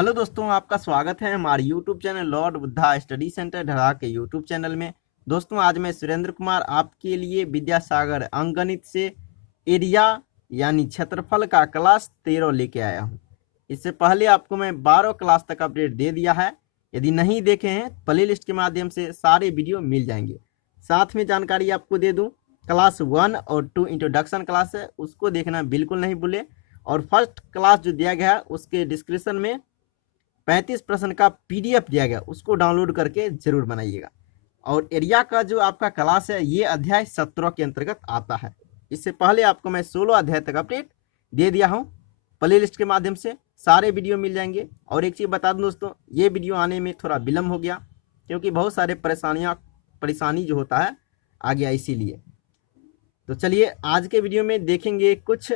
Hello दोस्तों, आपका स्वागत है हमारे YouTube channel Lord Buddha study centre Dhara के यूट्यूब चैनल में। दोस्तों, आज मैं सुरेंद्र कुमार आपके लिए विद्यासागर अंकगणित से एरिया यानी क्षेत्रफल का क्लास 13 लेके आया हूं। इससे पहले आपको मैं 12 क्लास तक अपडेट दे दिया है। यदि नहीं देखे हैं प्ले लिस्ट के माध्यम से सारे वीडियो मिल जाएंगे। साथ में जानकारी आपको दे दूँ, क्लास 1 और 2 इंट्रोडक्शन क्लास है, उसको देखना बिल्कुल नहीं भूले। और फर्स्ट क्लास जो दिया गया है उसके डिस्क्रिप्शन में 35 प्रश्न का PDF दिया गया, उसको डाउनलोड करके जरूर बनाइएगा। और एरिया का जो आपका क्लास है ये अध्याय 17 के अंतर्गत आता है। इससे पहले आपको मैं 16 अध्याय तक अपडेट दे दिया हूँ। प्ले लिस्ट के माध्यम से सारे वीडियो मिल जाएंगे। और एक चीज़ बता दूं दोस्तों, ये वीडियो आने में थोड़ा विलम्ब हो गया क्योंकि बहुत सारे परेशानी जो होता है आ गया, इसीलिए। तो चलिए आज के वीडियो में देखेंगे कुछ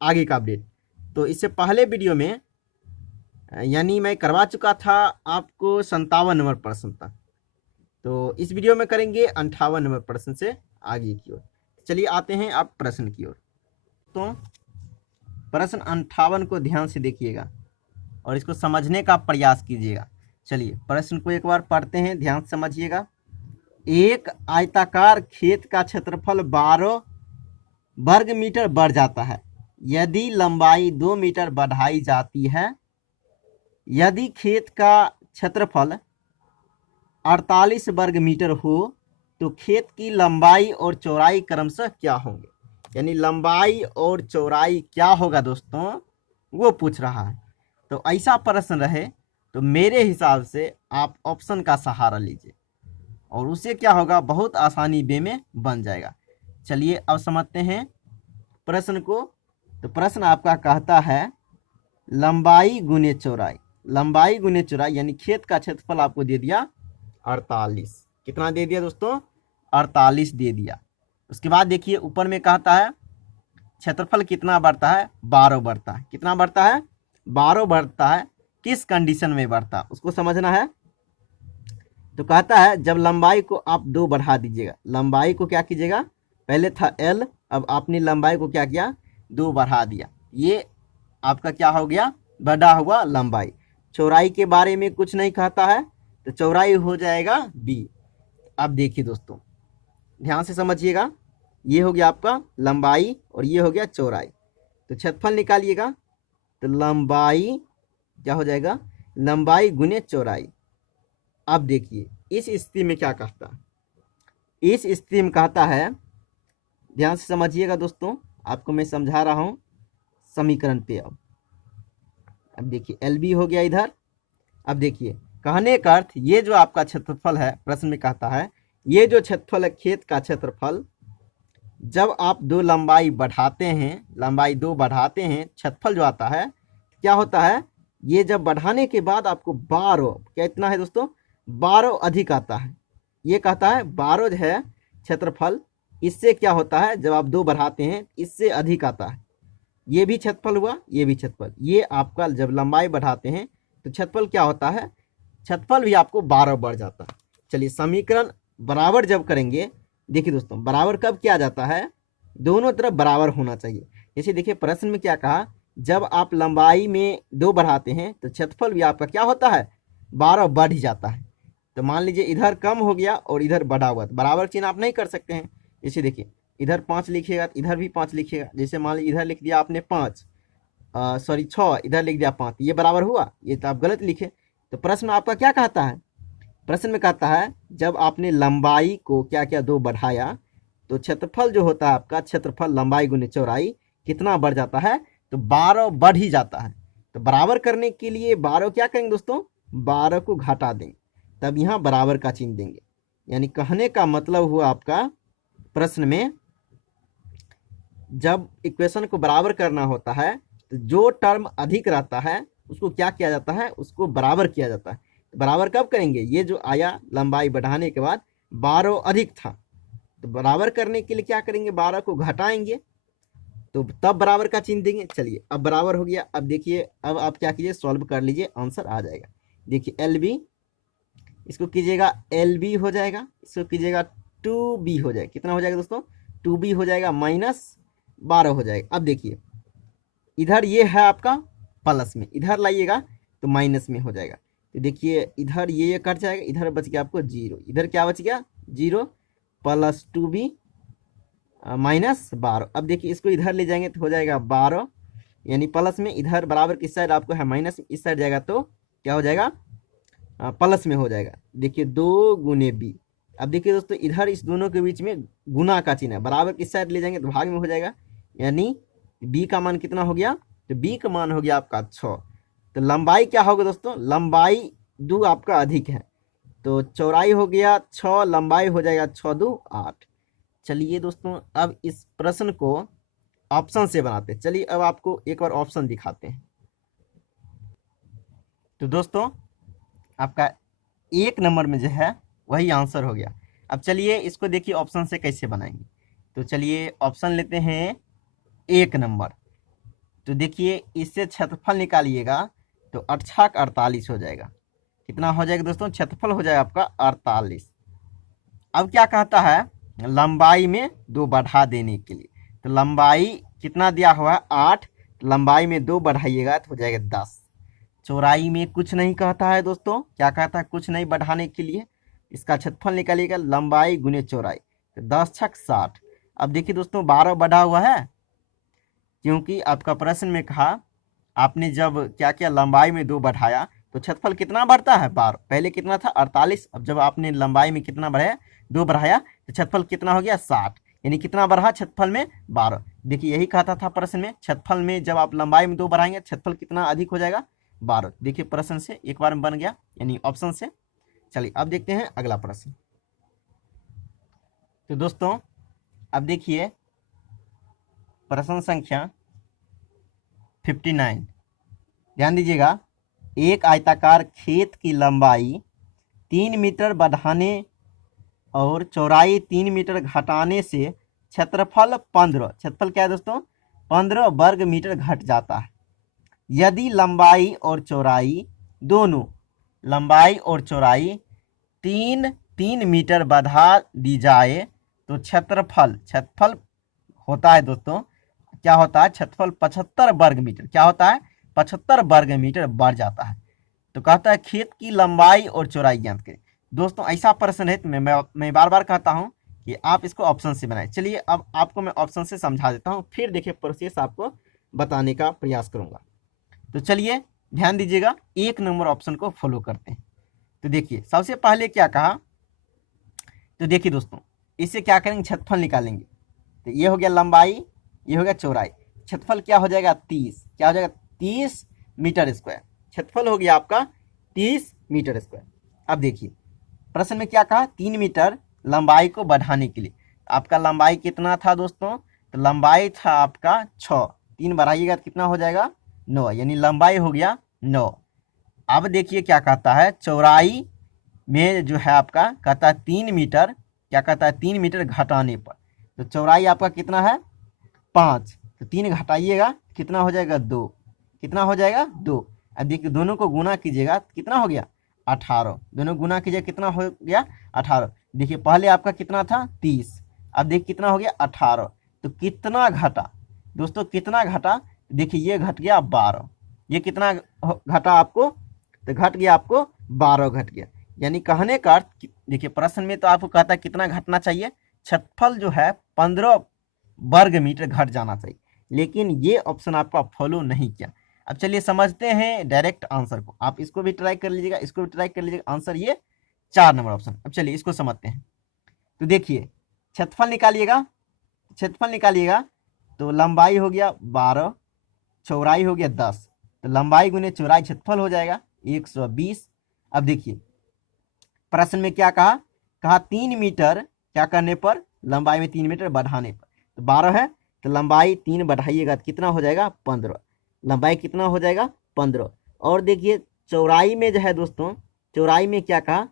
आगे का अपडेट। तो इससे पहले वीडियो में यानी मैं करवा चुका था आपको 57 नंबर प्रश्न तक, तो इस वीडियो में करेंगे 58 नंबर प्रश्न से आगे की ओर। चलिए आते हैं आप प्रश्न की ओर। तो प्रश्न 58 को ध्यान से देखिएगा और इसको समझने का प्रयास कीजिएगा। चलिए प्रश्न को एक बार पढ़ते हैं, ध्यान से समझिएगा। एक आयताकार खेत का क्षेत्रफल 12 वर्ग मीटर बढ़ जाता है यदि लंबाई 2 मीटर बढ़ाई जाती है। यदि खेत का क्षेत्रफल 48 वर्ग मीटर हो तो खेत की लंबाई और चौड़ाई क्रमशः क्या होंगे। यानी लंबाई और चौड़ाई क्या होगा दोस्तों, वो पूछ रहा है। तो ऐसा प्रश्न रहे तो मेरे हिसाब से आप ऑप्शन का सहारा लीजिए और उससे क्या होगा, बहुत आसानी वे में बन जाएगा। चलिए अब समझते हैं प्रश्न को। तो प्रश्न आपका कहता है लंबाई गुने चौड़ाई। लंबाई गुने चौड़ाई यानी खेत का क्षेत्रफल आपको दे दिया 48। कितना दे दिया दोस्तों, 48 दे दिया। उसके बाद देखिए ऊपर में कहता है क्षेत्रफल कितना बढ़ता है, 12 बढ़ता है। कितना बढ़ता है, 12 बढ़ता है। किस कंडीशन में बढ़ता है उसको समझना है। तो कहता है जब लंबाई को आप 2 बढ़ा दीजिएगा। लंबाई को क्या कीजिएगा, पहले था L, अब आपने लंबाई को क्या किया, 2 बढ़ा दिया। ये आपका क्या हो गया, बढ़ा हुआ लंबाई। चौड़ाई के बारे में कुछ नहीं कहता है तो चौड़ाई हो जाएगा B। अब देखिए दोस्तों ध्यान से समझिएगा, ये हो गया आपका लंबाई और ये हो गया चौड़ाई। तो क्षेत्रफल निकालिएगा तो लंबाई क्या हो जाएगा, लंबाई गुने चौड़ाई। अब देखिए इस स्थिति में क्या कहता है, इस स्थिति में कहता है, ध्यान से समझिएगा दोस्तों, आपको मैं समझा रहा हूं समीकरण पे। अब देखिए LB हो गया इधर। अब देखिए कहने का अर्थ ये जो आपका क्षेत्रफल है, प्रश्न में कहता है ये जो क्षेत्रफल है खेत का क्षेत्रफल, जब आप 2 लंबाई बढ़ाते हैं, लंबाई 2 बढ़ाते हैं, क्षेत्रफल जो आता है क्या होता है, ये जब बढ़ाने के बाद आपको 12, क्या इतना है दोस्तों, 12 अधिक आता है। ये कहता है 12 जो है क्षेत्रफल, इससे क्या होता है जब आप 2 बढ़ाते हैं इससे अधिक आता है। ये भी क्षेत्रफल हुआ, ये भी क्षेत्रफल। ये आपका जब लंबाई बढ़ाते हैं तो क्षेत्रफल क्या होता है, क्षेत्रफल भी आपको 12 बढ़ जाता है। चलिए समीकरण बराबर जब करेंगे, देखिए दोस्तों बराबर कब किया जाता है, दोनों तरफ बराबर होना चाहिए। जैसे देखिए प्रश्न में क्या कहा, जब आप लंबाई में 2 बढ़ाते हैं तो क्षेत्रफल भी आपका क्या होता है, 12 बढ़ ही जाता है। तो मान लीजिए इधर कम हो गया और इधर बढ़ा हुआ, तो बराबर चिन्ह आप नहीं कर सकते हैं। जैसे देखिए इधर 5 लिखिएगा तो इधर भी 5 लिखिएगा। जैसे मान लीजिए इधर लिख दिया आपने 5, सॉरी 6, इधर लिख दिया 5, ये बराबर हुआ, ये तो आप गलत लिखे। तो प्रश्न आपका क्या कहता है, प्रश्न में कहता है जब आपने लंबाई को क्या क्या 2 बढ़ाया तो क्षेत्रफल जो होता है आपका, क्षेत्रफल लंबाई गुने चौड़ाई कितना बढ़ जाता है, तो 12 बढ़ ही जाता है। तो बराबर करने के लिए 12 क्या करेंगे दोस्तों, 12 को घटा देंगे, तब यहाँ बराबर का चिन्ह देंगे। यानी कहने का मतलब हुआ आपका प्रश्न में जब इक्वेशन को बराबर करना होता है तो जो टर्म अधिक रहता है उसको क्या किया जाता है, उसको बराबर किया जाता है। तो बराबर कब करेंगे, ये जो आया लंबाई बढ़ाने के बाद 12 अधिक था, तो बराबर करने के लिए क्या करेंगे, 12 को घटाएंगे तो तब बराबर का चिन्ह देंगे। चलिए अब बराबर हो गया। अब देखिए अब आप क्या कीजिए, सॉल्व कर लीजिए, आंसर आ जाएगा। देखिए LB, इसको कीजिएगा LB हो जाएगा, इसको कीजिएगा 2B हो जाएगा। कितना हो जाएगा दोस्तों, 2B हो जाएगा, -12 हो जाएगा। अब देखिए इधर ये है आपका प्लस में, इधर लाइएगा तो माइनस में हो जाएगा। तो देखिए इधर ये कट जाएगा, इधर बच गया आपको 0, इधर क्या बच गया 0 प्लस 2b -12। अब देखिए इसको इधर ले जाएंगे तो हो जाएगा 12, यानी प्लस में, इधर बराबर किस साइड आपको है माइनस, इस साइड जाएगा तो क्या हो जाएगा प्लस में हो जाएगा। देखिए 2 गुने बी। अब देखिए दोस्तों इधर इस दोनों के बीच में गुना का चिन्ह है, बराबर किस साइड ले जाएंगे तो भाग में हो जाएगा, यानी बी का मान कितना हो गया, तो बी का मान हो गया आपका 6। तो लंबाई क्या होगा दोस्तों, लंबाई 2 आपका अधिक है, तो चौड़ाई हो गया 6, लंबाई हो जाएगा 6 2 8। चलिए दोस्तों अब इस प्रश्न को ऑप्शन से बनाते हैं। चलिए अब आपको एक बार ऑप्शन दिखाते हैं। तो दोस्तों आपका 1 नंबर में जो है वही आंसर हो गया। अब चलिए इसको देखिए ऑप्शन से कैसे बनाएंगे। तो चलिए ऑप्शन लेते हैं 1 नंबर। तो देखिए इससे क्षेत्रफल निकालिएगा तो 8 48 हो जाएगा। कितना हो जाएगा दोस्तों, क्षेत्रफल हो जाएगा आपका 48। अब क्या कहता है, लंबाई में 2 बढ़ा देने के लिए। तो लंबाई कितना दिया हुआ है 8, लंबाई में 2 बढ़ाइएगा तो हो जाएगा 10। चौड़ाई में कुछ नहीं कहता है दोस्तों, क्या कहता है, कुछ नहीं बढ़ाने के लिए। इसका क्षेत्रफल निकालिएगा लंबाई गुने चौड़ाई, तो 10 छक 60। अब देखिए दोस्तों 12 बढ़ा हुआ है, क्योंकि आपका प्रश्न में कहा आपने जब क्या किया लंबाई में 2 बढ़ाया तो क्षेत्रफल कितना बढ़ता है 12। पहले कितना था 48, अब जब आपने लंबाई में कितना बढ़ाया 2 बढ़ाया तो क्षेत्रफल कितना हो गया 60, यानी कितना बढ़ा क्षेत्रफल में 12। देखिए यही कहता था प्रश्न में, क्षेत्रफल में जब आप लंबाई में 2 बढ़ाएंगे क्षेत्रफल कितना अधिक हो जाएगा 12। देखिए प्रश्न से एक बार में बन गया, यानी ऑप्शन से। चलिए अब देखते हैं अगला प्रश्न। तो दोस्तों अब देखिए प्रश्न संख्या 59। ध्यान दीजिएगा, एक आयताकार खेत की लंबाई 3 मीटर बढ़ाने और चौड़ाई 3 मीटर घटाने से क्षेत्रफल 15, क्षेत्रफल क्या है दोस्तों 15 वर्ग मीटर घट जाता है। यदि लंबाई और चौड़ाई दोनों, लंबाई और चौड़ाई 3 मीटर बढ़ा दी जाए तो क्षेत्रफल, क्षेत्रफल होता है दोस्तों, क्या होता है क्षेत्रफल 75 वर्ग मीटर, क्या होता है 75 वर्ग मीटर बढ़ जाता है। तो कहता है खेत की लंबाई और चौड़ाई ज्ञात करें। दोस्तों ऐसा प्रश्न है तो मैं बार बार कहता हूं कि आप इसको ऑप्शन से बनाएं। चलिए अब आपको मैं ऑप्शन से समझा देता हूं, फिर देखिए प्रोसेस आपको बताने का प्रयास करूंगा। तो चलिए ध्यान दीजिएगा, 1 नंबर ऑप्शन को फॉलो करते हैं। तो देखिए सबसे पहले क्या कहा, तो देखिए दोस्तों इससे क्या करेंगे क्षेत्रफल निकालेंगे। तो ये हो गया लंबाई, ये हो गया चौड़ाई, क्षेत्रफल क्या हो जाएगा 30, क्या हो जाएगा 30 मीटर स्क्वायर, क्षेत्रफल हो गया आपका 30 मीटर स्क्वायर। अब देखिए प्रश्न में क्या कहा 3 मीटर लंबाई को बढ़ाने के लिए। आपका लंबाई कितना था दोस्तों, तो लंबाई था आपका 6, 3 बढ़ाइएगा तो कितना हो जाएगा 9, यानी लंबाई हो गया 9। अब देखिए क्या कहता है चौड़ाई में जो है आपका कहता है 3 मीटर, क्या कहता है 3 मीटर घटाने पर। तो चौड़ाई आपका कितना है 5, तो 3 घटाइएगा कितना हो जाएगा 2, कितना हो जाएगा 2। अब देखिए दोनों को गुना कीजिएगा कितना हो गया 18, दोनों गुना कीजिए कितना हो गया 18। देखिए पहले आपका कितना था 30, अब देखिए कितना हो गया 18। तो कितना घटा दोस्तों, कितना घटा, देखिए ये घट गया 12, ये कितना घटा आपको, तो घट गया आपको 12 घट गया। यानी कहने का अर्थ देखिए प्रश्न में तो आपको कहता है कितना घटना चाहिए, क्षेत्रफल जो है 15 वर्ग मीटर घट जाना चाहिए, लेकिन ये ऑप्शन आपका फॉलो नहीं किया। अब चलिए समझते हैं डायरेक्ट आंसर को, आप इसको भी ट्राई कर लीजिएगा, इसको भी ट्राई कर लीजिएगा। आंसर ये 4 नंबर ऑप्शन। अब चलिए इसको समझते हैं। तो देखिए क्षेत्रफल निकालिएगा, क्षेत्रफल निकालिएगा तो लंबाई हो गया 12, चौड़ाई हो गया 10, तो लंबाई गुने चौड़ाई क्षेत्रफल हो जाएगा 120। अब देखिए प्रश्न में क्या कहा, कहा 3 मीटर क्या करने पर, लंबाई में 3 मीटर बढ़ाने पर। तो 12 है तो लंबाई 3 बढ़ाइएगा तो कितना हो जाएगा 15, लंबाई कितना हो जाएगा 15। और देखिए चौड़ाई में जो है दोस्तों, चौड़ाई में क्या कहा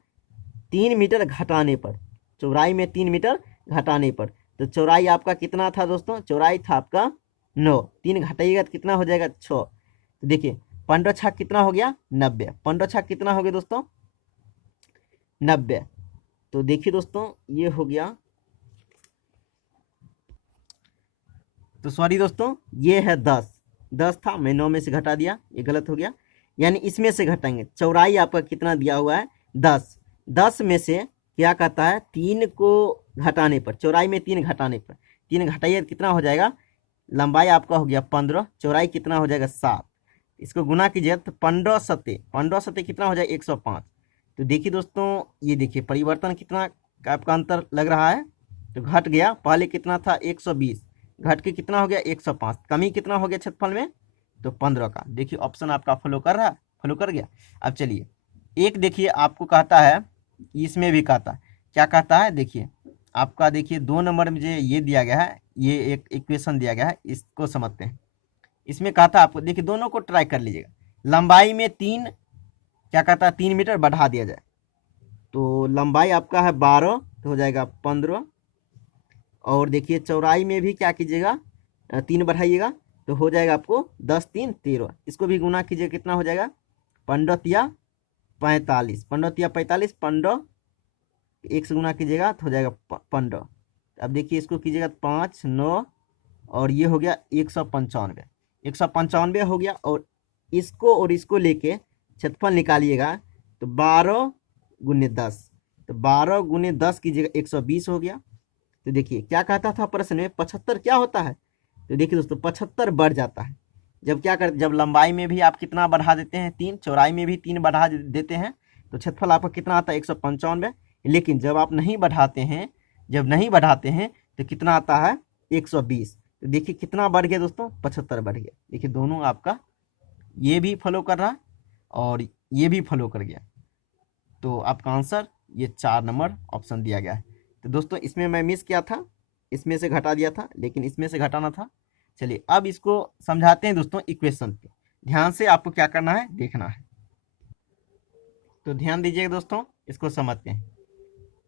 3 मीटर घटाने पर, चौड़ाई में 3 मीटर घटाने पर। तो चौड़ाई आपका कितना था दोस्तों, चौड़ाई था आपका 9, 3 घटाइएगा तो कितना हो जाएगा 6। तो देखिए 15 छक कितना हो गया 90, 15 छक कितना हो गया दोस्तों 90। तो देखिए दोस्तों ये हो गया, तो सॉरी दोस्तों ये है 10 था, मैं 9 में से घटा दिया, ये गलत हो गया। यानी इसमें से घटाएंगे। चौड़ाई आपका कितना दिया हुआ है 10, 10 में से क्या कहता है 3 को घटाने पर, चौड़ाई में 3 घटाने पर, 3 घटाइए कितना हो जाएगा, लंबाई आपका हो गया 15, चौड़ाई कितना हो जाएगा 7, इसको गुना कीजिए तो 15 सत्ते कितना हो जाएगा 105। तो देखिए दोस्तों, ये देखिए परिवर्तन कितना आपका अंतर लग रहा है। तो घट गया, पहले कितना था 120, घट के कितना हो गया 105, कमी कितना हो गया क्षेत्रफल में तो 15 का। देखिए ऑप्शन आपका फॉलो कर रहा है, फॉलो कर गया। अब चलिए एक देखिए आपको कहता है, इसमें भी कहता है, क्या कहता है देखिए आपका, देखिए 2 नंबर में ये दिया गया है, ये एक इक्वेशन दिया गया है, इसको समझते हैं। इसमें कहता है आपको, देखिए दोनों को ट्राई कर लीजिएगा, लंबाई में 3 क्या कहता है 3 मीटर बढ़ा दिया जाए, तो लंबाई आपका है 12 तो हो जाएगा 15, और देखिए चौड़ाई में भी क्या कीजिएगा 3 बढ़ाइएगा तो हो जाएगा आपको 10 3 13, इसको भी गुना कीजिए कितना हो जाएगा 15 तिया 45, 15 तिया 45, 15 1 से गुना कीजिएगा तो हो जाएगा 15। अब देखिए इसको कीजिएगा 5 9 और ये हो गया 195, 195 हो गया, और इसको लेके क्षेत्रफल निकालिएगा तो 12 गुने 10, तो 12 गुने 10 कीजिएगा 120 हो गया। तो देखिए क्या कहता था प्रश्न में 75 क्या होता है, तो देखिए दोस्तों 75 बढ़ जाता है जब क्या करते, जब लंबाई में भी आप कितना बढ़ा देते हैं 3, चौड़ाई में भी 3 बढ़ा देते हैं तो क्षेत्रफल आपका कितना आता है 195। लेकिन जब आप नहीं बढ़ाते हैं, जब नहीं बढ़ाते हैं तो कितना आता है 120। तो देखिए कितना बढ़ गया दोस्तों 75 बढ़ गया। देखिए दोनों आपका ये भी फॉलो कर रहा और ये भी फॉलो कर गया, तो आपका आंसर ये 4 नंबर ऑप्शन दिया गया है। तो दोस्तों इसमें मैं मिस किया था, इसमें से घटा दिया था, लेकिन इसमें से घटाना था। चलिए अब इसको समझाते हैं दोस्तों इक्वेशन पे, ध्यान से आपको क्या करना है देखना है, तो ध्यान दीजिएगा दोस्तों, इसको समझते हैं।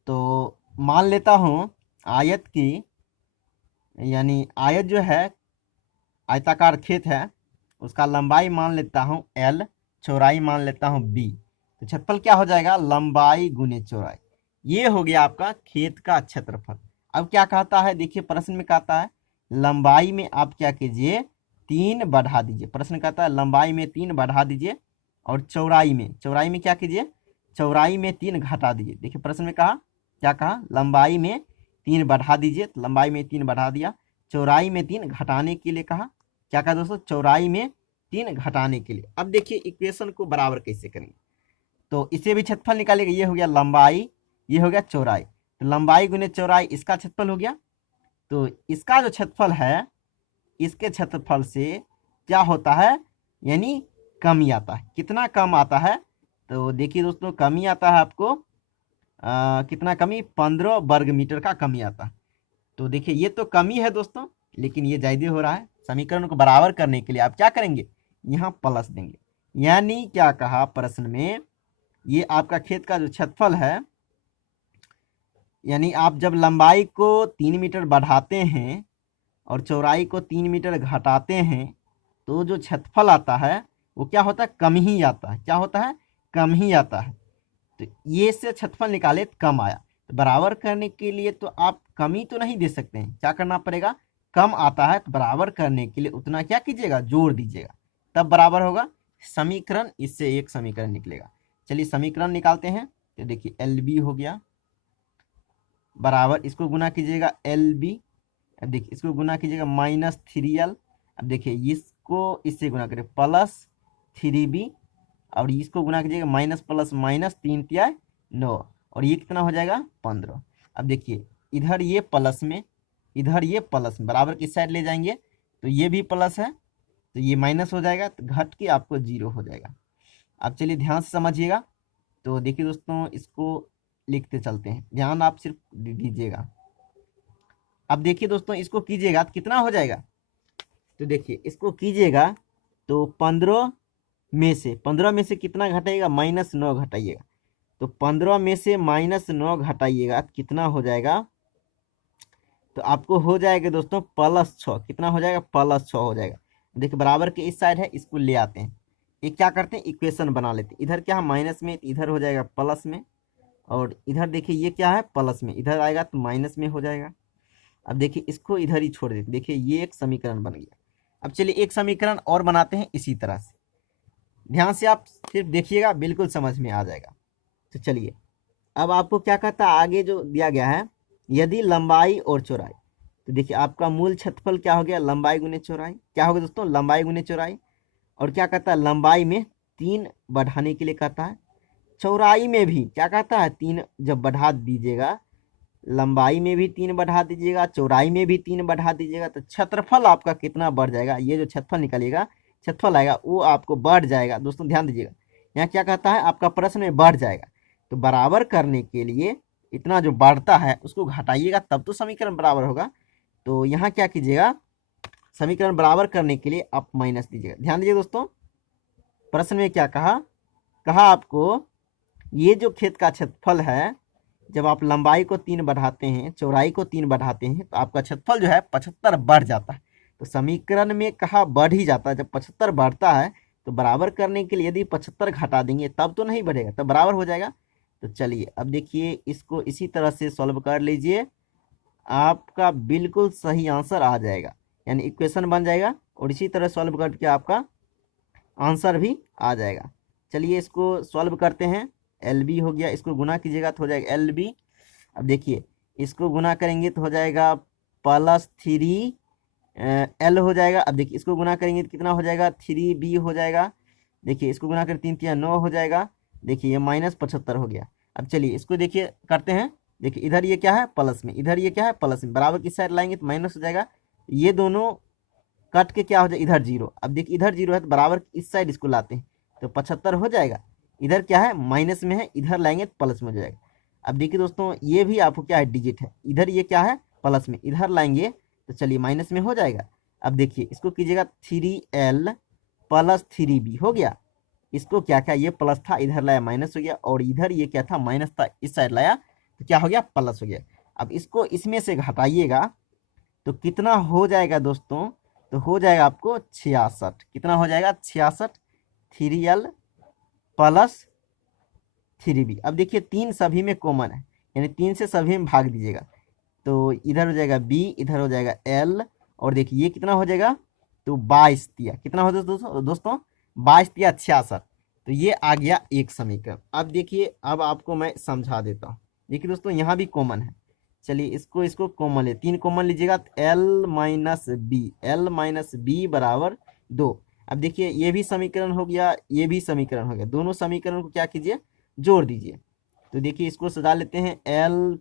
तो मान लेता हूँ आयत की, यानी आयत जो है आयताकार खेत है, उसका लंबाई मान लेता हूँ L, चौड़ाई मान लेता हूँ B, तो क्षेत्रफल क्या हो जाएगा लंबाई गुने चौड़ाई, ये हो गया आपका खेत का क्षेत्रफल। अब क्या कहता है, देखिए प्रश्न में कहता है लंबाई में आप क्या कीजिए 3 बढ़ा दीजिए, प्रश्न कहता है लंबाई में 3 बढ़ा दीजिए, और चौड़ाई में क्या कीजिए, चौड़ाई में 3 घटा दीजिए। देखिए प्रश्न में कहा, क्या कहा लंबाई में 3 बढ़ा दीजिए, तो लंबाई में 3 बढ़ा दिया, चौड़ाई में 3 घटाने के लिए कहा, क्या कहा दोस्तों चौड़ाई में 3 घटाने के लिए। अब देखिए इक्वेशन को बराबर कैसे करेंगे, तो इसे भी क्षेत्रफल निकालेंगे, ये हो गया लंबाई, ये हो गया चौड़ाई, तो लंबाई गुने चौड़ाई इसका क्षेत्रफल हो गया, तो इसका जो क्षेत्रफल है इसके क्षेत्रफल से क्या होता है, यानी कमी आता है, कितना कम आता है, तो देखिए दोस्तों कमी आता है आपको कितना कमी 15 वर्ग मीटर का कमी आता है। तो देखिए ये तो कमी है दोस्तों, लेकिन ये ज्यादा हो रहा है, समीकरण को बराबर करने के लिए आप क्या करेंगे यहाँ प्लस देंगे, यानी क्या कहा प्रश्न में, ये आपका खेत का जो क्षेत्रफल है, यानी आप जब लंबाई को 3 मीटर बढ़ाते हैं और चौड़ाई को 3 मीटर घटाते हैं, तो जो क्षेत्रफल आता है वो क्या होता है कम ही आता है, क्या होता है कम ही आता है। तो ये से क्षेत्रफल निकाले तो कम आया, तो बराबर करने के लिए तो आप कमी तो नहीं दे सकते हैं, क्या करना पड़ेगा कम आता है, तो बराबर करने के लिए उतना क्या कीजिएगा जोड़ दीजिएगा, तब बराबर होगा समीकरण, इससे एक समीकरण निकलेगा। चलिए समीकरण निकालते हैं, तो देखिए LB हो गया बराबर, इसको गुना कीजिएगा LB, अब देखिए इसको गुना कीजिएगा -3L, अब देखिए इसको इससे गुना करें +3B, और इसको गुना कीजिएगा माइनस प्लस माइनस 3 तिया 9, और ये कितना हो जाएगा 15। अब देखिए इधर ये प्लस में, इधर ये प्लस में, बराबर किस साइड ले जाएंगे तो ये भी प्लस है, तो ये माइनस हो जाएगा, तो घट के आपको 0 हो जाएगा। अब चलिए ध्यान से समझिएगा, तो देखिए दोस्तों इसको लिखते चलते हैं, ध्यान आप सिर्फ दीजिएगा। अब देखिए दोस्तों इसको कीजिएगा तो कितना हो जाएगा, तो देखिए इसको कीजिएगा तो 15 में से कितना घटाइएगा -9 घटाइएगा, तो 15 में से -9 घटाइएगा तो कितना हो जाएगा, तो आपको हो जाएगा दोस्तों +6, कितना हो जाएगा +6 हो जाएगा। देखिए बराबर के इस साइड है, इसको ले आते हैं, एक क्या करते हैं इक्वेशन बना लेते हैं, इधर क्या है माइनस में, इधर हो जाएगा प्लस में, और इधर देखिए ये क्या है प्लस में, इधर आएगा तो माइनस में हो जाएगा। अब देखिए इसको इधर ही छोड़ देते, देखिए ये एक समीकरण बन गया। अब चलिए एक समीकरण और बनाते हैं इसी तरह से, ध्यान से आप सिर्फ देखिएगा, बिल्कुल समझ में आ जाएगा। तो चलिए, अब आपको क्या कहता है, आगे जो दिया गया है, यदि लंबाई और चौड़ाई, तो देखिए आपका मूल क्षेत्रफल क्या हो गया, लंबाई गुने चौड़ाई, क्या होगा दोस्तों, लंबाई गुने चौड़ाई। और क्या कहता है, लंबाई में 3 बढ़ाने के लिए कहता है, चौड़ाई में भी क्या कहता है, 3 जब बढ़ा दीजिएगा, लंबाई में भी 3 बढ़ा दीजिएगा, चौड़ाई में भी 3 बढ़ा दीजिएगा, तो क्षेत्रफल आपका कितना बढ़ जाएगा, ये जो क्षेत्रफल निकलेगा, क्षेत्रफल आएगा वो आपको बढ़ जाएगा। दोस्तों ध्यान दीजिएगा, यहाँ क्या कहता है, आपका प्रश्न में बढ़ जाएगा। तो बराबर करने के लिए इतना जो बढ़ता है उसको घटाइएगा, तब तो समीकरण बराबर होगा। तो यहाँ क्या कीजिएगा, समीकरण बराबर करने के लिए आप माइनस दीजिएगा। ध्यान दीजिए दोस्तों, प्रश्न में क्या कहा, कहा आपको ये जो खेत का क्षेत्रफल है, जब आप लंबाई को 3 बढ़ाते हैं, चौड़ाई को 3 बढ़ाते हैं, तो आपका क्षेत्रफल जो है 75 बढ़ जाता है। तो समीकरण में कहा बढ़ ही जाता है, जब 75 बढ़ता है तो बराबर करने के लिए यदि 75 घटा देंगे तब तो नहीं बढ़ेगा, तब बराबर हो जाएगा। तो चलिए अब देखिए, इसको इसी तरह से सॉल्व कर लीजिए, आपका बिल्कुल सही आंसर आ जाएगा, यानी इक्वेशन बन जाएगा, और इसी तरह सॉल्व करके आपका आंसर भी आ जाएगा। चलिए इसको सॉल्व करते हैं। एल बी हो गया, इसको गुना कीजिएगा तो हो जाएगा एल बी। अब देखिए इसको गुना करेंगे तो हो जाएगा +3 एल हो जाएगा। अब देखिए इसको गुना करेंगे तो कितना हो जाएगा, 3b हो जाएगा। देखिए इसको गुना कर 3 3 9 हो जाएगा। देखिए ये -75 हो गया। अब चलिए इसको देखिए करते हैं। देखिए इधर ये क्या है, प्लस में, इधर ये क्या है, प्लस में, बराबर किस साइड लाएंगे तो माइनस हो जाएगा। ये दोनों कट के क्या हो जाएगा, इधर 0। अब देखिए इधर 0 है तो बराबर इस साइड इसको लाते हैं तो 75 हो जाएगा। इधर क्या है, माइनस में है, इधर लाएंगे तो प्लस में हो जाएगा। अब देखिए दोस्तों, ये भी आपको क्या है, डिजिट है, इधर ये क्या है, प्लस में, इधर लाएंगे तो चलिए माइनस में हो जाएगा। अब देखिए इसको कीजिएगा 3l + 3b हो गया। इसको क्या क्या, ये प्लस था, इधर लाया माइनस हो गया, और इधर ये क्या था, माइनस था, इस साइड लाया तो क्या हो गया, प्लस हो गया। अब इसको इसमें से घटाइएगा तो कितना हो जाएगा दोस्तों, तो हो जाएगा आपको 66। कितना हो जाएगा, 66, 3l + 3b। अब देखिए 3 सभी में कॉमन है, यानी 3 से सभी में भाग दीजिएगा तो इधर हो जाएगा b, इधर हो जाएगा l, और देखिए ये कितना हो जाएगा, तो 22 दिया, कितना हो जाएगा दोस्तों 22 दिया 66। तो ये आ गया एक समीकरण। अब देखिए, अब आपको मैं समझा देता हूँ। देखिए दोस्तों यहाँ भी कॉमन है, चलिए इसको कॉमन ले, 3 कॉमन लीजिएगा तो l - b बराबर 2। अब देखिए ये भी समीकरण हो गया, ये भी समीकरण हो गया, दोनों समीकरण को क्या कीजिए, जोड़ दीजिए। तो देखिए इसको सजा लेते हैं, l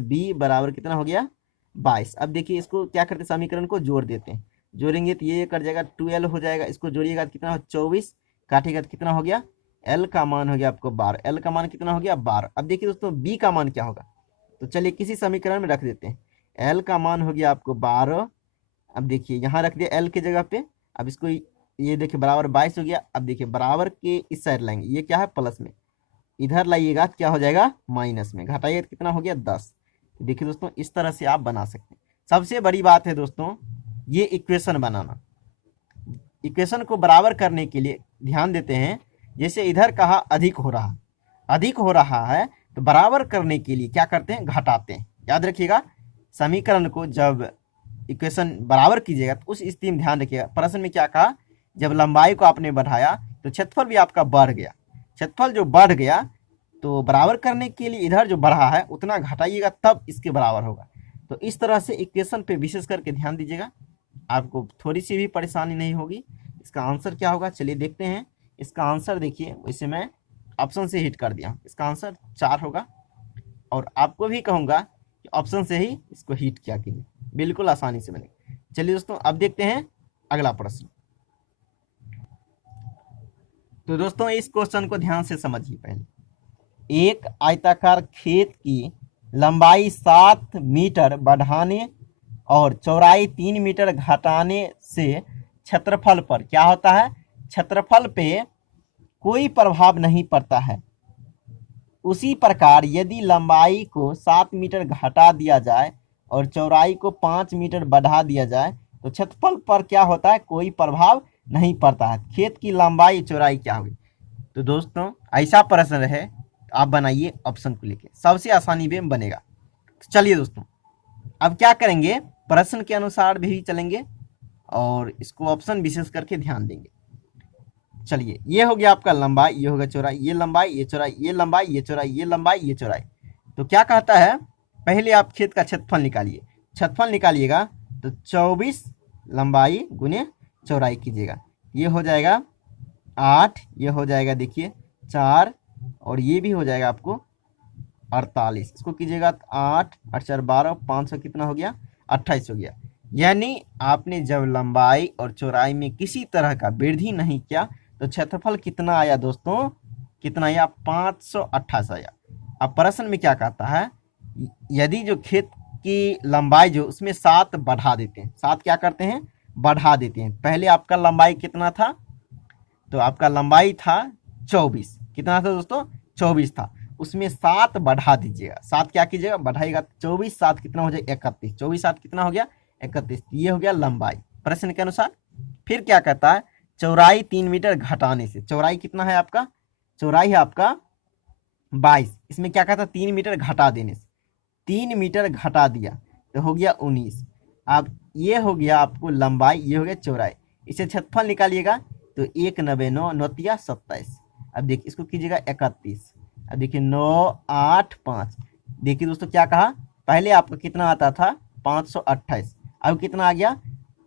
+ b बराबर कितना हो गया, 22। अब देखिए इसको क्या करते हैं, समीकरण को जोड़ देते हैं, जोड़ेंगे तो ये कट जाएगा, 2l हो जाएगा। इसको जोड़िएगा तो कितना हो, 24, काटिएगा तो कितना हो गया, l का मान हो गया आपको 12, l का मान कितना हो गया, 12। अब देखिए दोस्तों b का मान क्या होगा, तो चलिए किसी समीकरण में रख देते हैं, l का मान हो गया आपको 12। अब देखिए यहाँ रख दिया l की जगह पे। अब इसको ये देखिए बराबर 22 हो गया। अब देखिए बराबर के इस साइड लाएंगे, ये क्या है, प्लस में, इधर लाइएगा तो क्या हो जाएगा, माइनस में, घटाइए तो कितना हो गया, 10। तो देखिए दोस्तों इस तरह से आप बना सकते हैं। सबसे बड़ी बात है दोस्तों ये इक्वेशन बनाना। इक्वेशन को बराबर करने के लिए ध्यान देते हैं, जैसे इधर कहा अधिक हो रहा है तो बराबर करने के लिए क्या करते हैं, घटाते हैं। याद रखिएगा, समीकरण को जब इक्वेशन बराबर कीजिएगा तो उस स्थिति में ध्यान रखिएगा, प्रश्न में क्या कहा, जब लंबाई को आपने बढ़ाया तो क्षेत्रफल भी आपका बढ़ गया। क्षेत्रफल जो बढ़ गया तो बराबर करने के लिए इधर जो बढ़ा है उतना घटाइएगा तब इसके बराबर होगा। तो इस तरह से इक्वेशन पे विशेष करके ध्यान दीजिएगा, आपको थोड़ी सी भी परेशानी नहीं होगी। इसका आंसर क्या होगा, चलिए देखते हैं। इसका आंसर देखिए, वैसे मैं ऑप्शन से हिट कर दिया, इसका आंसर 4 होगा, और आपको भी कहूँगा कि ऑप्शन से ही इसको हिट किया कीजिए, बिल्कुल आसानी से बनेगा। चलिए दोस्तों अब देखते हैं अगला प्रश्न। तो दोस्तों इस क्वेश्चन को ध्यान से समझिए। पहले एक आयताकार खेत की लंबाई 7 मीटर बढ़ाने और चौड़ाई 3 मीटर घटाने से क्षेत्रफल पर क्या होता है, क्षेत्रफल पे कोई प्रभाव नहीं पड़ता है। उसी प्रकार यदि लंबाई को 7 मीटर घटा दिया जाए और चौड़ाई को 5 मीटर बढ़ा दिया जाए तो क्षेत्रफल पर क्या होता है, कोई प्रभाव नहीं पड़ता है। खेत की लंबाई चौड़ाई क्या होगी। तो दोस्तों ऐसा प्रश्न है, आप बनाइए ऑप्शन को लेके, सबसे आसानी में बनेगा। तो चलिए दोस्तों अब क्या करेंगे, प्रश्न के अनुसार भी चलेंगे और इसको ऑप्शन विशेष करके ध्यान देंगे। चलिए ये हो गया आपका लंबाई, ये हो गया चौड़ाई, ये लंबाई, ये चौड़ाई, ये लंबाई, ये चौड़ाई, ये लंबाई, ये चौड़ाई। तो क्या कहता है, पहले आप खेत का क्षेत्रफल निकालिए। क्षेत्रफल निकालिएगा तो 24 लंबाई गुने चौड़ाई कीजिएगा, ये हो जाएगा 8, ये हो जाएगा देखिए 4, और ये भी हो जाएगा आपको 48। इसको कीजिएगा 8 8 4 12, 500 कितना हो गया, 28 हो गया। यानी आपने जब लंबाई और चौड़ाई में किसी तरह का वृद्धि नहीं किया तो क्षेत्रफल कितना आया दोस्तों, कितना आया, 528 आया। अब प्रश्न में क्या कहता है, यदि जो खेत की लंबाई जो उसमें 7 बढ़ा देते हैं, 7 क्या करते हैं, बढ़ा देते हैं। पहले आपका लंबाई कितना था, तो आपका लंबाई था 24, कितना था दोस्तों, 24 था, उसमें 7 बढ़ा दीजिएगा। 7 क्या कीजिएगा, बढ़ाइएगा, 24 7 कितना हो जाएगा, 31, 24 7 कितना हो गया, 31। ये हो गया लंबाई प्रश्न के अनुसार। फिर क्या कहता है, चौड़ाई 3 मीटर घटाने से, चौड़ाई कितना है आपका, चौड़ाई है आपका 22, इसमें क्या कहता है 3 मीटर घटा देने से, 3 मीटर घटा दिया तो हो गया 19। अब ये हो गया आपको लंबाई, ये हो गया चौड़ाई। इसे क्षेत्रफल निकालिएगा तो 1 90 9 9 27। अब देखिए इसको कीजिएगा 31। अब देखिए 9 8 5, देखिए दोस्तों क्या कहा, पहले आपका कितना आता था 528, अब कितना आ गया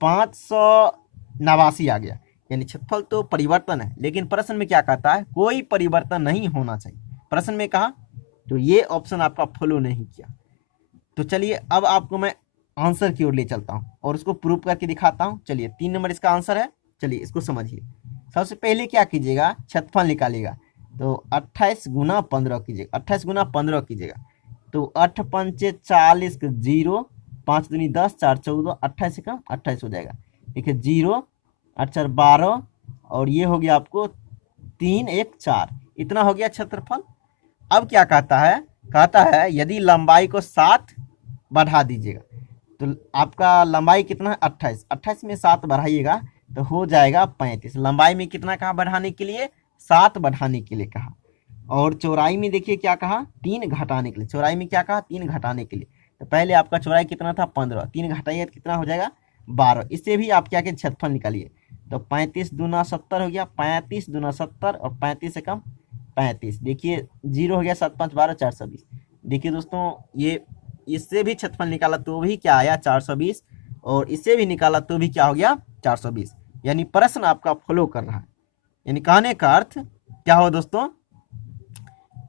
589 आ गया। यानी क्षेत्रफल तो परिवर्तन है, लेकिन प्रश्न में क्या कहता है, कोई परिवर्तन नहीं होना चाहिए, प्रश्न में कहा। तो ये ऑप्शन आपका फॉलो नहीं किया। तो चलिए अब आपको मैं आंसर की ओर ले चलता हूं और उसको प्रूव करके दिखाता हूं। चलिए 3 नंबर इसका आंसर है। चलिए इसको समझिए। सबसे पहले क्या कीजिएगा, क्षेत्रफल निकालिएगा तो 28 गुना 15 कीजिएगा, 28 गुना 15 कीजिएगा तो 8 पंचे 40 के 0, 5 दूनी 10, 4 14, 28 से कम 28 हो जाएगा। देखिए 0 8 4 12, और ये हो गया आपको 3 1 4, इतना हो गया क्षेत्रफल। अब क्या कहता है, कहता है यदि लंबाई को 7 बढ़ा दीजिएगा तो आपका लंबाई कितना है 28, 28 में 7 बढ़ाइएगा तो हो जाएगा 35। लंबाई में कितना कहा बढ़ाने के लिए, 7 बढ़ाने के लिए कहा। और चौड़ाई में देखिए क्या कहा, 3 घटाने के लिए, चौड़ाई में क्या कहा 3 घटाने के लिए। तो पहले आपका चौड़ाई कितना था 15, 3 घटाइए तो कितना हो जाएगा 12। इससे भी आप क्या के क्षेत्रफल निकालिए तो 35 दूना 70 हो गया, 35 दूना 70 और 35 से कम 35। देखिए 0 हो गया, 7 5 12 420। देखिए दोस्तों ये इससे भी क्षेत्रफल निकाला तो भी क्या आया 420, और इससे भी निकाला तो भी क्या हो गया 420। यानी प्रश्न आपका फॉलो कर रहा है। यानी कहने का अर्थ क्या हुआ दोस्तों,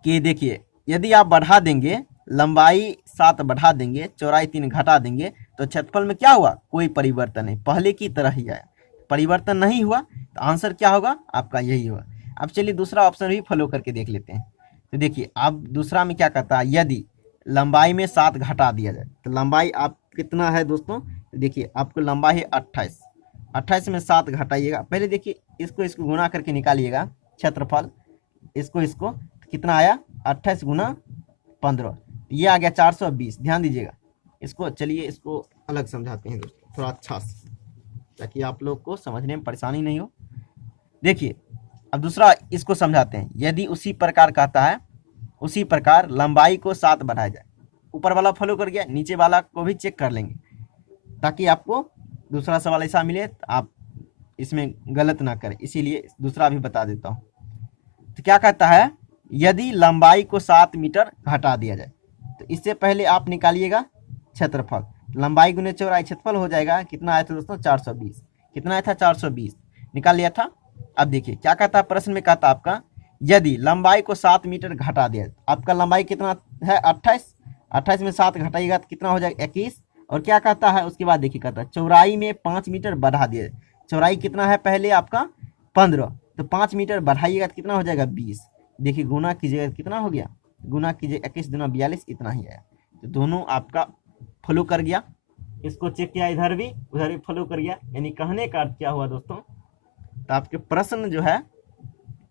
कि देखिए यदि आप बढ़ा देंगे, लंबाई 7 बढ़ा देंगे, चौड़ाई 3 घटा देंगे तो क्षेत्रफल में क्या हुआ, कोई परिवर्तन नहीं, पहले की तरह ही आया। परिवर्तन नहीं हुआ तो आंसर क्या होगा आपका, यही होगा। अब चलिए दूसरा ऑप्शन भी फॉलो करके देख लेते हैं। तो देखिए अब दूसरा में क्या कहता है, यदि लंबाई में 7 घटा दिया जाए तो लंबाई आप कितना है दोस्तों, तो देखिए आपको लंबाई है 28, 28 में 7 घटाइएगा। पहले देखिए इसको गुना करके निकालिएगा क्षेत्रफल, इसको तो कितना आया 28 गुना 15, ये आ गया 420। ध्यान दीजिएगा इसको। चलिए इसको अलग समझाते हैं दोस्तों थोड़ा अच्छा से, ताकि आप लोग को समझने में परेशानी नहीं हो। देखिए अब दूसरा इसको समझाते हैं। यदि उसी प्रकार कहता है, उसी प्रकार लंबाई को 7 बढ़ाया जाए, ऊपर वाला फॉलो कर गया, नीचे वाला को भी चेक कर लेंगे ताकि आपको दूसरा सवाल ऐसा मिले आप इसमें गलत ना करें, इसीलिए दूसरा भी बता देता हूँ। तो क्या कहता है, यदि लंबाई को 7 मीटर घटा दिया जाए तो इससे पहले आप निकालिएगा क्षेत्रफल, लंबाई गुने चौड़ाई, क्षेत्रफल हो जाएगा कितना आया था दोस्तों 420, कितना आया था 420 निकाल लिया था। अब देखिए क्या कहता है, प्रश्न में कहता आपका यदि लंबाई को 7 मीटर घटा दिया, आपका लंबाई कितना है 28, 28 में 7 घटाइएगा तो कितना हो जाएगा 21। और क्या कहता है उसके बाद देखिए, कहता है चौड़ाई में 5 मीटर बढ़ा दिया, चौड़ाई कितना है पहले आपका 15, तो 5 मीटर बढ़ाइएगा तो कितना हो जाएगा 20। देखिए गुना कीजिएगा कितना हो गया, गुना कीजिए 21 दूना 42, इतना ही आया। तो दोनों आपका फॉलो कर गया, इसको चेक किया इधर भी उधर भी फॉलो कर गया। यानी कहने का अर्थ क्या हुआ दोस्तों, तो आपके प्रश्न जो है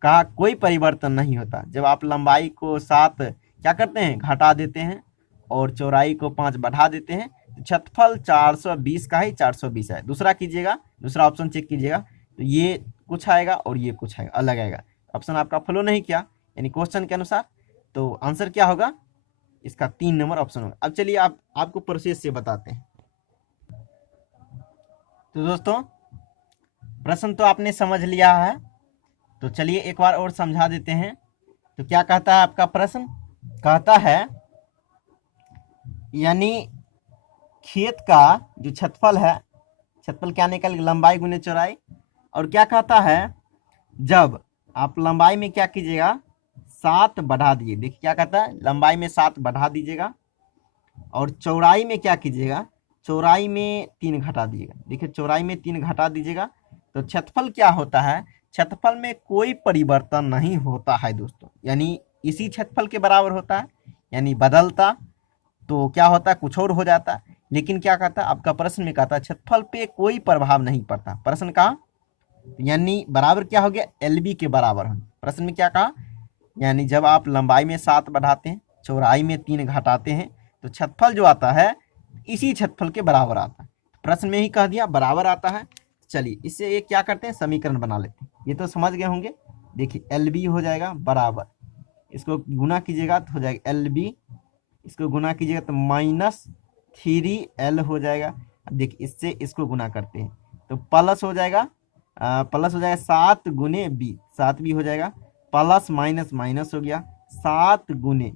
का कोई परिवर्तन नहीं होता। जब आप लंबाई को 7 क्या करते हैं घटा देते हैं और चौड़ाई को 5 बढ़ा देते हैं तो क्षेत्रफल 420 का ही 420 है। दूसरा कीजिएगा, दूसरा ऑप्शन चेक कीजिएगा तो ये कुछ आएगा और ये कुछ आएगा, अलग आएगा। ऑप्शन आपका फॉलो नहीं किया यानी क्वेश्चन के अनुसार, तो आंसर क्या होगा इसका 3 नंबर ऑप्शन होगा। अब चलिए आपको प्रोसेस से बताते हैं। तो दोस्तों प्रश्न तो आपने समझ लिया है, तो चलिए एक बार और समझा देते हैं। तो क्या कहता है आपका प्रश्न, कहता है यानी खेत का जो क्षेत्रफल है, क्षेत्रफल क्या निकल, लंबाई गुने चौड़ाई। और क्या कहता है, जब आप लंबाई में क्या कीजिएगा, 7 बढ़ा दीजिए। देखिए क्या कहता है, लंबाई में 7 बढ़ा दीजिएगा और चौड़ाई में क्या कीजिएगा, चौड़ाई में 3 घटा दीजिएगा। देखिए चौड़ाई में 3 घटा दीजिएगा तो क्षेत्रफल क्या होता है, क्षेत्रफल में कोई परिवर्तन नहीं होता है दोस्तों, यानी इसी क्षेत्रफल के बराबर होता है। यानी बदलता तो क्या होता है, कुछ और हो जाता है। लेकिन क्या कहता है आपका प्रश्न में, कहता है क्षेत्रफल पे कोई प्रभाव नहीं पड़ता। प्रश्न कहा यानी बराबर क्या हो गया, LB के बराबर हो। प्रश्न में क्या कहा, यानी जब आप लंबाई में 7 बढ़ाते हैं, चौड़ाई में 3 घटाते हैं, तो क्षेत्रफल जो आता है इसी क्षेत्रफल के बराबर आता है। प्रश्न में ही कह दिया बराबर आता है। चलिए इससे एक क्या करते हैं, समीकरण बना लेते हैं। ये तो समझ गए होंगे। देखिए LB हो जाएगा बराबर, इसको गुना कीजिएगा तो हो जाएगा LB, इसको गुना कीजिएगा तो -3L हो जाएगा। अब देखिए इससे इसको गुना करते हैं तो प्लस हो जाएगा, 7 गुने B, 7 भी हो जाएगा, प्लस माइनस माइनस हो गया, 7 गुने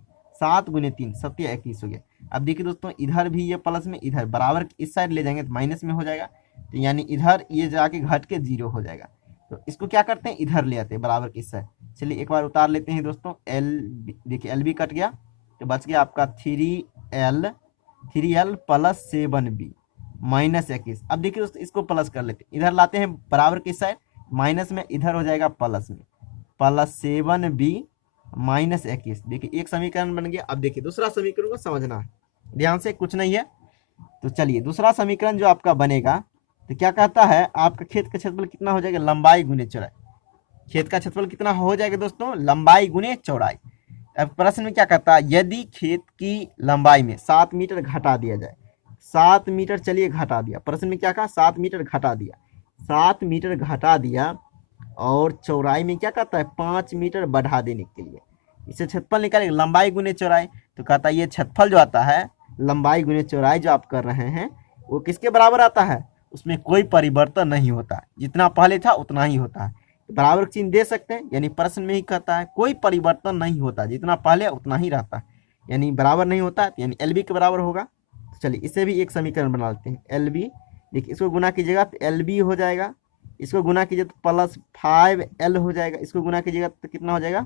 3 7 21 हो गया। अब देखिए दोस्तों इधर भी ये प्लस में, इधर बराबर इस साइड ले जाएंगे तो माइनस में हो जाएगा, तो यानी इधर ये जाके घट के 0 हो जाएगा। तो इसको क्या करते हैं, इधर ले आते हैं बराबर के इस साइड। चलिए एक बार उतार लेते हैं दोस्तों, देखिए LB कट गया तो बच गया आपका 3L प्लस 7B माइनस 21। अब देखिए दोस्तों इसको प्लस कर लेते हैं, इधर लाते हैं बराबर के साइड, माइनस में इधर हो जाएगा प्लस में, प्लस 7B माइनस 21। देखिए एक समीकरण बन गया। अब देखिए दूसरा समीकरण को समझना है ध्यान से, कुछ नहीं है। तो चलिए दूसरा समीकरण जो आपका बनेगा, तो क्या कहता है, आपका खेत का क्षेत्रफल कितना हो जाएगा, लंबाई गुने चौड़ाई। खेत का क्षेत्रफल कितना हो जाएगा दोस्तों, लंबाई गुने चौड़ाई। अब प्रश्न में क्या कहता है, यदि खेत की लंबाई में 7 मीटर घटा दिया जाए, 7 मीटर चलिए घटा दिया, प्रश्न में क्या कहा, 7 मीटर घटा दिया, 7 मीटर घटा दिया और चौड़ाई में क्या कहता है 5 मीटर बढ़ा देने के लिए, इसे क्षेत्रफल निकालेंगे, लंबाई गुने चौड़ाई। तो कहता है ये क्षेत्रफल जो आता है, लंबाई गुने चौड़ाई जो आप कर रहे हैं, वो किसके बराबर आता है, उसमें कोई परिवर्तन नहीं होता है, जितना पहले था उतना ही होता है। बराबर चिन्ह दे सकते हैं, यानी प्रश्न में ही कहता है कोई परिवर्तन नहीं होता, जितना पहले उतना ही रहता है, यानी बराबर नहीं होता, यानी LB के बराबर होगा। तो चलिए इसे भी एक समीकरण बना लेते हैं, LB। देखिए इसको गुना कीजिएगा तो LB हो जाएगा, इसको गुना कीजिए तो प्लस 5L हो जाएगा, इसको गुना कीजिएगा तो कितना हो जाएगा,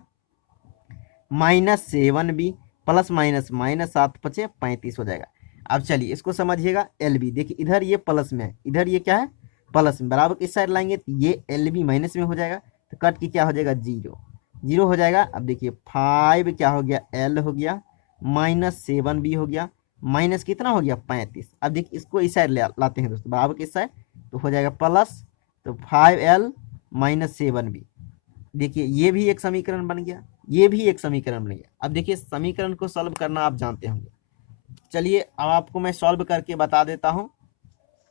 -7B प्लस माइनस माइनस 7 5 35 हो जाएगा। अब चलिए इसको समझिएगा LB। देखिए इधर ये प्लस में है, इधर ये क्या है प्लस में, बराबर इस साइड लाएंगे तो ये LB माइनस में हो जाएगा, तो कट की क्या हो जाएगा 0 हो जाएगा। अब देखिए 5 क्या हो गया, L हो गया, -7B हो गया, माइनस कितना हो गया 35। अब देखिए इसको इस साइड लाते हैं दोस्तों, बराबर इस साइड, तो हो जाएगा प्लस, तो 5L -7B। देखिए ये भी एक समीकरण बन गया, ये भी एक समीकरण बन गया। अब देखिए समीकरण को सॉल्व करना आप जानते होंगे, चलिए अब आपको मैं सॉल्व करके बता देता हूँ।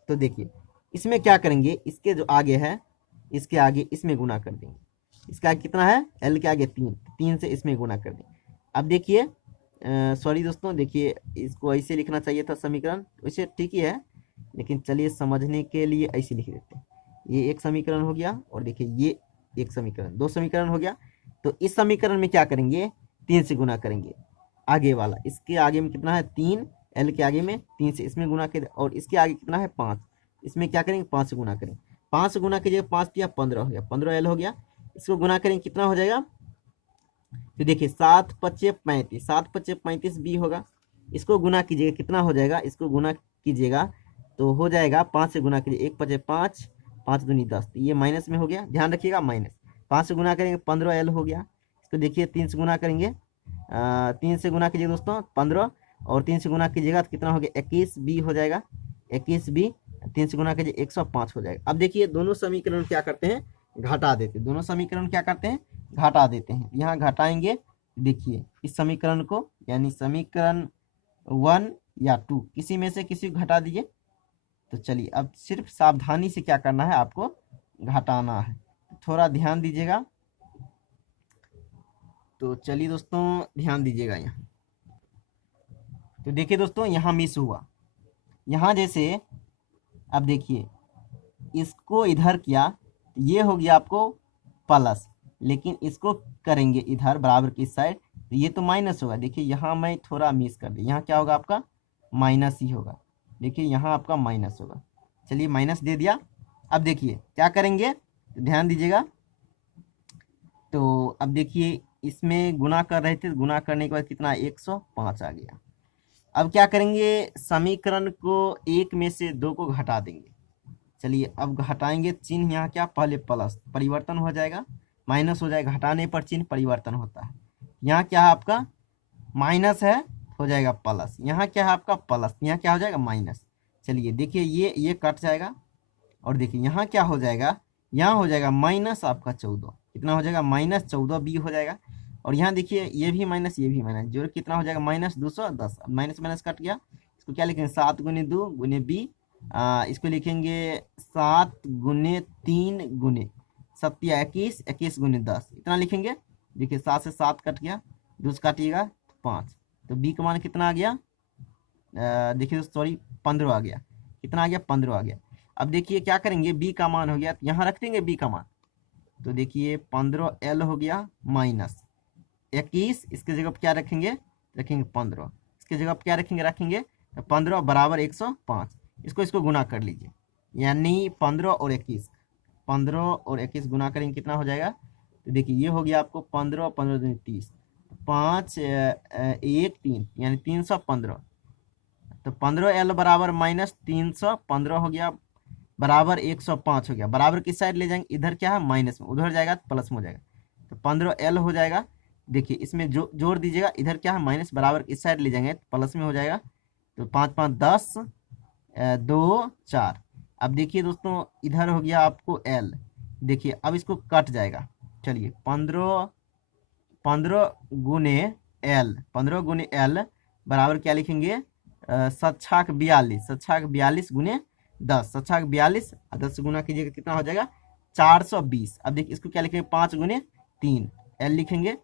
तो देखिए इसमें क्या करेंगे, इसके जो आगे है, इसके आगे इसमें गुना कर देंगे, इसका कितना है L के आगे 3 से इसमें गुना कर देंगे। अब देखिए सॉरी दोस्तों, देखिए इसको ऐसे लिखना चाहिए था समीकरण, वैसे ठीक ही है, लेकिन चलिए समझने के लिए ऐसे लिख देते हैं। ये एक समीकरण हो गया और देखिए ये एक समीकरण, 2 समीकरण हो गया। तो इस समीकरण में क्या करेंगे, 3 से गुना करेंगे, आगे वाला, इसके आगे में कितना है 3, L के आगे में 3 से इसमें गुना कर, और इसके आगे कितना है 5, इसमें क्या करेंगे 5 से गुना करेंगे, 5 से गुना कीजिए, 5 दिया 15 हो गया, 15L हो गया। इसको गुना करेंगे कितना हो जाएगा, तो देखिए 7 5 35, 7 5 35B होगा। इसको गुना कीजिएगा कितना हो जाएगा, इसको गुना कीजिएगा तो हो जाएगा 5 से गुना कीजिए, 1 5 5, 5 दूनी 10, तो ये माइनस में हो गया, ध्यान रखिएगा माइनस। 5 से गुना करेंगे 15L हो गया। इसको देखिए 3 से गुना करेंगे, 3 से गुना कीजिए दोस्तों 15, और 3 से गुना कीजिएगा तो कितना हो गया 21B हो जाएगा, 21B 3 से गुना कीजिए 105 हो जाएगा। अब देखिए दोनों समीकरण क्या करते हैं, घटा देते हैं, दोनों समीकरण क्या करते हैं, घटा देते हैं। यहाँ घटाएंगे, देखिए इस समीकरण को, यानी समीकरण 1 या 2 किसी में से किसी को घटा दीजिए। तो चलिए अब सिर्फ सावधानी से क्या करना है, आपको घटाना है, थोड़ा ध्यान दीजिएगा। तो चलिए दोस्तों ध्यान दीजिएगा यहाँ। तो देखिए दोस्तों यहाँ मिस हुआ, यहाँ जैसे अब देखिए इसको इधर किया, ये हो गया आपको प्लस, लेकिन इसको करेंगे इधर बराबर की साइड, तो ये तो माइनस होगा। देखिए यहाँ मैं थोड़ा मिस कर दिया, यहाँ क्या होगा आपका माइनस ही होगा। देखिए यहाँ आपका माइनस होगा। चलिए माइनस दे दिया। अब देखिए क्या करेंगे, तो ध्यान दीजिएगा। तो अब देखिए इसमें गुना कर रहे थे, गुना करने के बाद कितना 105 आ गया। अब क्या करेंगे, समीकरण को एक में से दो को घटा देंगे। चलिए अब हटाएंगे चिन्ह, यहाँ क्या पहले प्लस परिवर्तन हो जाएगा, माइनस हो जाएगा, हटाने पर चिन्ह परिवर्तन होता है। यहाँ क्या है आपका माइनस है, हो जाएगा प्लस, यहाँ क्या है आपका प्लस, यहाँ क्या हो जाएगा माइनस। चलिए देखिए ये कट जाएगा, और देखिए यहाँ क्या हो जाएगा, यहाँ हो जाएगा माइनस आपका 14, कितना हो जाएगा -14 बी हो जाएगा। और यहाँ देखिए ये भी माइनस ये भी माइनस, जोड़ कितना हो जाएगा -210। अब माइनस माइनस कट गया, इसको क्या लिखेंगे 7 गुने 2 गुने बी, इसको लिखेंगे 7 गुने 3 गुने 7 21, 21 गुने 10, इतना लिखेंगे। देखिए 7 से 7 कट गया, 2 से काटिएगा 5, तो बी का मान कितना आ गया, देखिए सॉरी 15 आ गया। कितना आ गया 15 आ गया। अब देखिए क्या करेंगे, बी का मान हो गया, यहाँ रख देंगे बी का मान, तो देखिए 15L हो गया माइनस 21, इसके जगह पर क्या रखेंगे, रखेंगे 15, इसके जगह पर क्या रखेंगे, रखेंगे 15 बराबर 105। इसको गुना कर लीजिए, यानी 15 और 21, 15 और 21 गुना करेंगे कितना हो जाएगा, तो देखिए ये हो गया आपको 15 15 30, 5 1 3 यानी 315। तो 15L बराबर -315 हो गया, बराबर 105 हो गया। बराबर किस साइड ले जाएंगे, इधर क्या है माइनस में, उधर जाएगा तो प्लस में हो जाएगा, तो 15L हो जाएगा। देखिए इसमें जोड़ दीजिएगा, इधर क्या है माइनस, बराबर इस साइड ले जाएंगे तो प्लस में हो जाएगा। तो 5 5 10 2 4। अब देखिए दोस्तों इधर हो गया आपको L, देखिए अब इसको कट जाएगा। चलिए 15 गुने L, 15 गुने L बराबर क्या लिखेंगे, 7×42 गुने 10, 7×42, 10 से गुना कीजिएगा कितना हो जाएगा 420। अब देखिए इसको क्या लिखेंगे 5 गुने 3, L लिखेंगे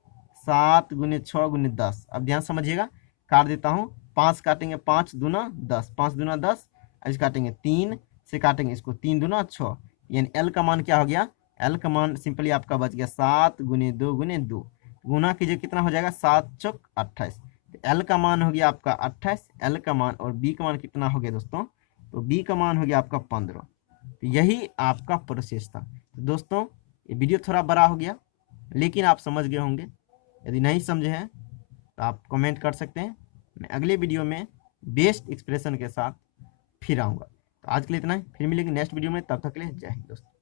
7 गुने 6 गुने 10। अब ध्यान समझिएगा, काट देता हूँ, 5 काटेंगे 5 दूना 10, 5 दूना 10, इस काटेंगे 3 से काटेंगे इसको 3 दूना 6, यानी L का मान क्या हो गया, L का मान सिंपली आपका बच गया 7 गुने 2 गुने 2, गुना कीजिए कितना हो जाएगा 7 चौक 28। L का मान हो गया आपका 28, L का मान, और B का मान कितना हो गया दोस्तों, तो B का मान हो गया आपका 15। तो यही आपका प्रोसेस था। तो दोस्तों ये वीडियो थोड़ा बड़ा हो गया, लेकिन आप समझ गए होंगे। यदि नहीं समझे हैं तो आप कमेंट कर सकते हैं, मैं अगले वीडियो में बेस्ट एक्सप्रेशन के साथ फिर आऊँगा। तो आज के लिए इतना ही, फिर मिलेंगे नेक्स्ट वीडियो में, तब तक के लिए जय हिंद दोस्तों।